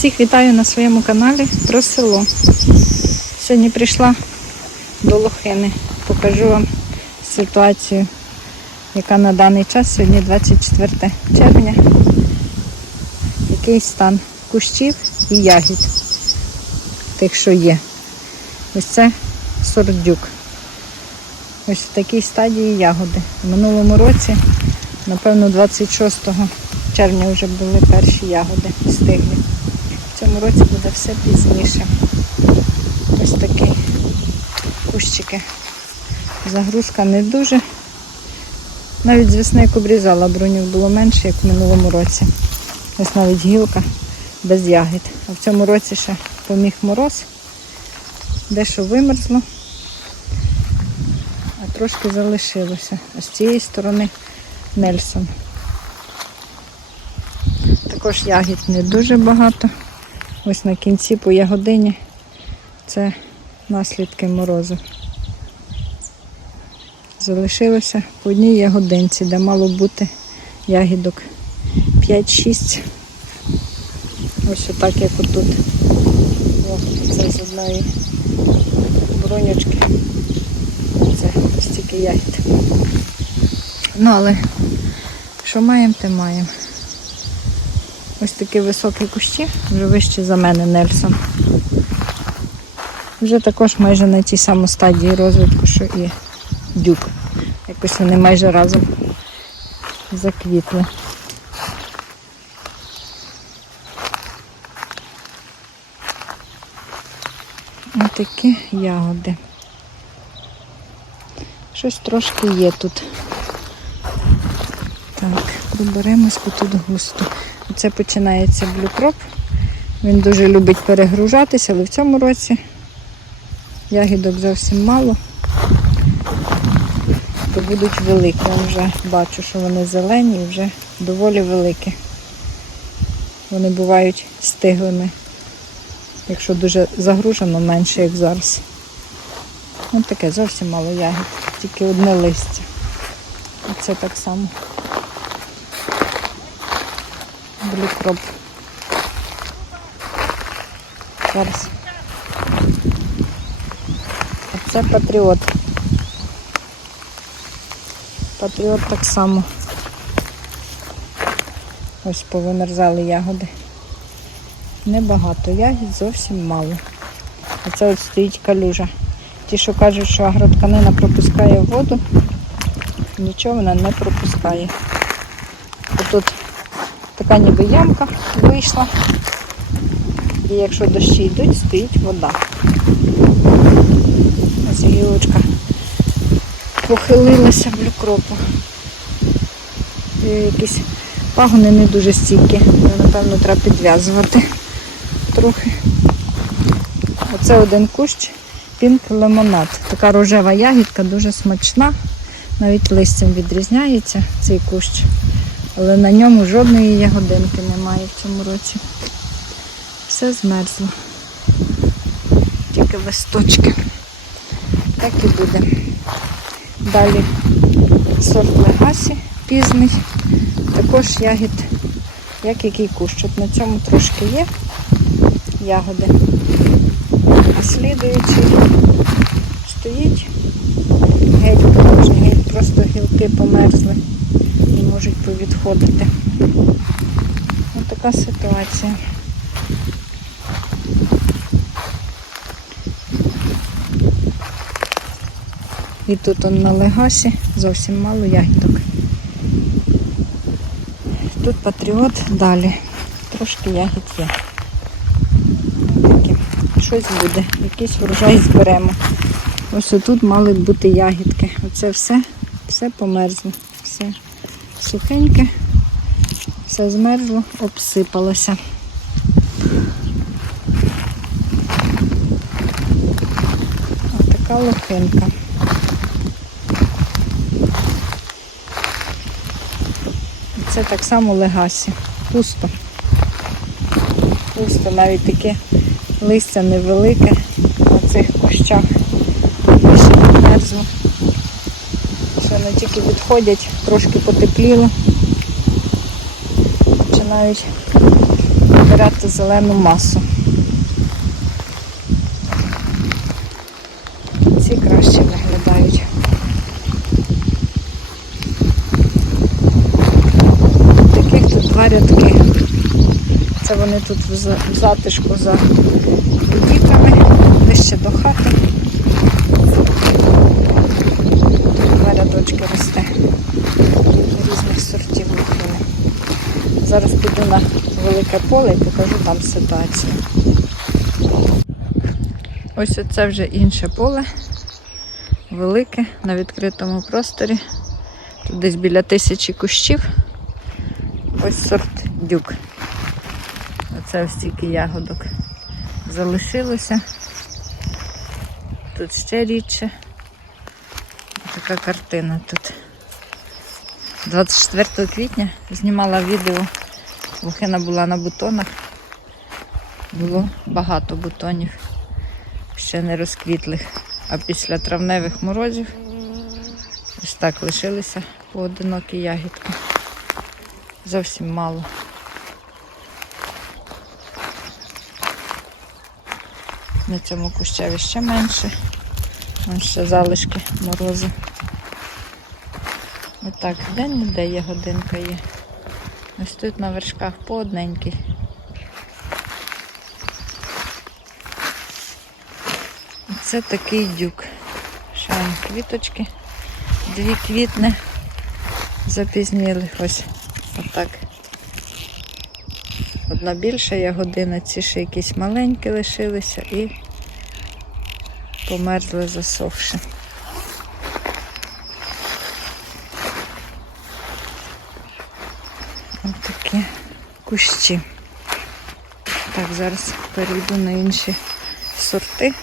Всіх вітаю на своєму каналі про село. Сьогодні прийшла до Лохини. Покажу вам ситуацію, яка на даний час, сьогодні 24 червня. Який стан кущів і ягід, тих, що є. Ось це сордюк. Ось в такій стадії ягоди. В минулому році, напевно, 26 червня вже були перші ягоди стиглі. Цьому році буде все пізніше. Ось такі кущики. Загрузка не дуже. Навіть з весни, як обрізала, бронів було менше, як в минулому році. Ось навіть гілка без ягід. А в цьому році ще поміг мороз, дещо вимерзло, а трошки залишилося. А з цієї сторони Нельсон. Також ягід не дуже багато. Ось на кінці по ягодині це наслідки морозу. Залишилося по одній ягодинці, де мало бути ягідок 5-6. Ось отак, як отут. О, це з одної бронючки. Це стільки ягід. Ну, але що маємо, те маємо. Ось такі високі кущі, вже вище за мене Нельсон. Вже також майже на тій самій стадії розвитку, що і дюк. Якось вони майже разом заквітли. Ось такі ягоди. Щось трошки є тут. Так, доберемось, бо тут густо. Це починається блюкроп. Він дуже любить перегружатися, але в цьому році ягідок зовсім мало. То будуть великі. Я вже бачу, що вони зелені і вже доволі великі. Вони бувають стиглими, якщо дуже загружено, менше, як зараз. Ось таке зовсім мало ягід, тільки одне листя. І це так само. Блюкроп. Зараз. А це патріот. Патріот так само. Ось повимерзали ягоди. Небагато ягід, зовсім мало. А це от стоїть калюжа. Ті, що кажуть, що агротканина пропускає воду, нічого вона не пропускає. Така ніби ямка вийшла. І якщо дощі йдуть, стоїть вода. Ось гілочка похилилася в люкропу. Якісь пагони не дуже стійкі. Напевно, треба підв'язувати трохи. Оце один кущ пінк лимонад. Така рожева ягідка, дуже смачна. Навіть листям відрізняється цей кущ. Але на ньому жодної ягодинки немає в цьому році. Все змерзло. Тільки листочки. Так і буде. Далі сорт легасі пізний. Також ягід, як який кущ. От на цьому трошки є ягоди. А слідуючий стоїть геть, вже геть, просто гілки померзли і можуть повідходити. Ось така ситуація. І тут он на легасі зовсім мало ягідок. Тут патріот далі. Трошки ягід є. Такі. Щось буде, якийсь врожай зберемо. Ось тут мали бути ягідки. Оце все, все померзло. Все сухеньке, все змерзло, обсипалося. Ось така лохинка. Це так само легасі. Пусто. Пусто, навіть таке листя невелике на цих кущах. Вони тільки відходять, трошки потепліло. Починають збирати зелену масу. Ці краще виглядають. Таких тут два рядки. Це вони тут в затишку за будівлями, ближче до хати. Рядочки росте різних сортів лохини. Зараз піду на велике поле і покажу там ситуацію. Ось це вже інше поле, велике, на відкритому просторі. Тут десь біля тисячі кущів. Ось сорт дюк. Оце ось стільки ягодок залишилося. Тут ще рідше. Така картина тут. 24 квітня знімала відео. Лохина була на бутонах. Було багато бутонів, ще не розквітлих. А після травневих морозів ось так лишилися поодинокі ягідки. Зовсім мало. На цьому кущеві ще менше. Вон ще залишки морозу. Отак, де-не-де є годинка є. Ось тут на вершках по одненькій. Це такий дюк. Ще квіточки. Дві квітне запізніли. Ось отак. Одна більша ягодина, ці ще якісь маленькі лишилися і померзли засохши. Ось такі кущі. Так, зараз перейду на інші сорти.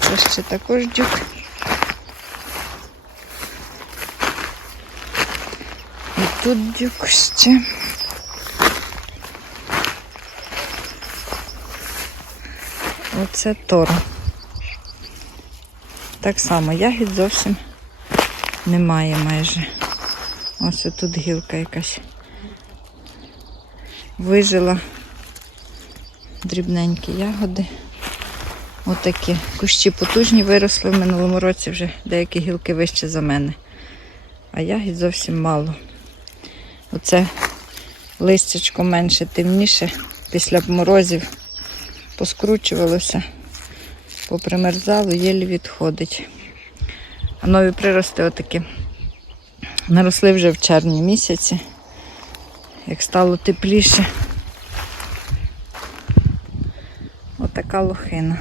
Це ще також дюк. І тут дюк ще. Оце торо. Так само ягід зовсім немає майже. Ось тут гілка якась вижила дрібненькі ягоди. Отакі. Кущі потужні виросли в минулому році вже деякі гілки вище за мене. А ягід зовсім мало. Оце листячко менше, темніше, після морозів поскручувалося, попримерзало, єлі відходить. А нові прирости отакі наросли вже в червні місяці, як стало тепліше. Отака лохина.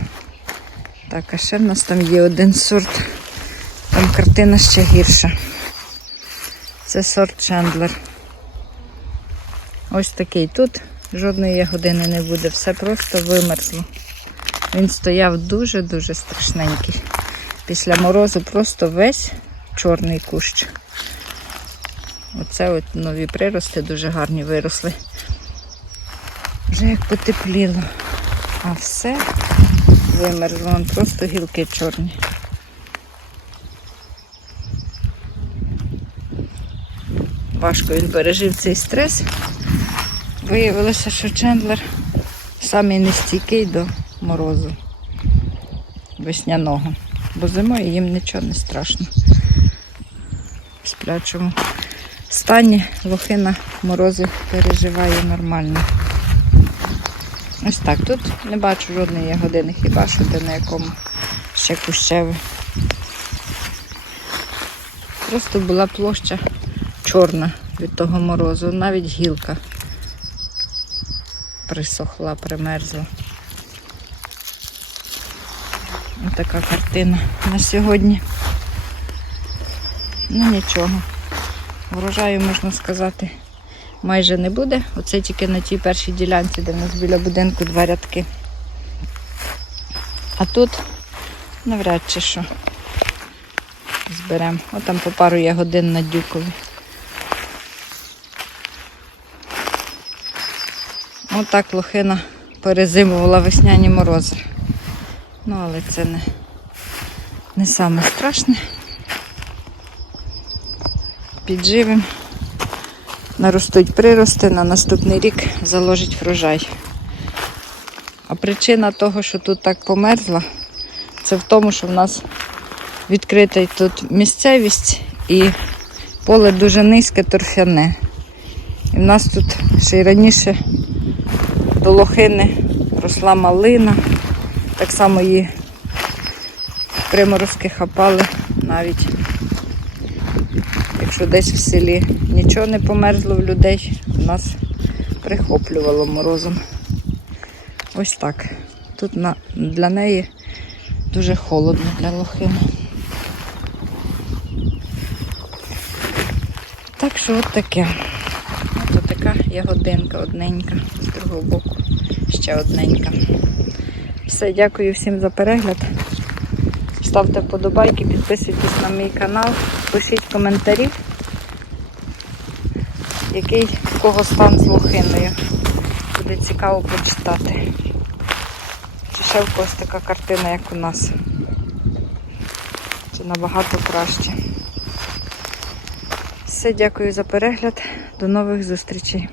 Так, а ще в нас там є один сорт. Там картина ще гірша. Це сорт Чендлер. Ось такий тут. Жодної ягодини не буде, все просто вимерзло. Він стояв дуже-дуже страшненький. Після морозу просто весь чорний кущ. Оце от нові прирости дуже гарні виросли. Вже як потепліло. А все вимерзло, просто гілки чорні. Важко він пережив цей стрес. Виявилося, що Чендлер самий нестійкий до морозу весняного, бо зимою їм нічого не страшно. Сплячому стані лохина морози переживає нормально. Ось так. Тут не бачу жодної ягодини, хіба що де на якому ще кущеве. Просто була площа чорна від того морозу, навіть гілка присохла, примерзла. Ось така картина на сьогодні. Ну нічого. Врожаю, можна сказати, майже не буде. Оце тільки на тій першій ділянці, де в нас біля будинку два рядки. А тут навряд чи що зберемо. Отам по пару ягодин на дюкові. Отак лохина перезимувала весняні морози. Ну, але це не, не саме страшне. Підживемо наростуть прирости, на наступний рік заложить врожай. А причина того, що тут так померзла, це в тому, що в нас відкрита тут місцевість і поле дуже низьке, торфяне. І в нас тут ще й раніше до лохини росла малина. Так само її приморозки хапали навіть. Якщо десь в селі нічого не померзло в людей, нас прихоплювало морозом. Ось так. Тут на, для неї дуже холодно для лохини. Так що от таке. Ось така ягодинка одненька, з другого боку ще одненька. Все, дякую всім за перегляд. Ставте вподобайки, підписуйтесь на мій канал, пишіть коментарі, який в кого стан з лохиною. Буде цікаво почитати. Чи ще в когось така картина, як у нас. Чи набагато краще. Все, дякую за перегляд. До нових зустрічей.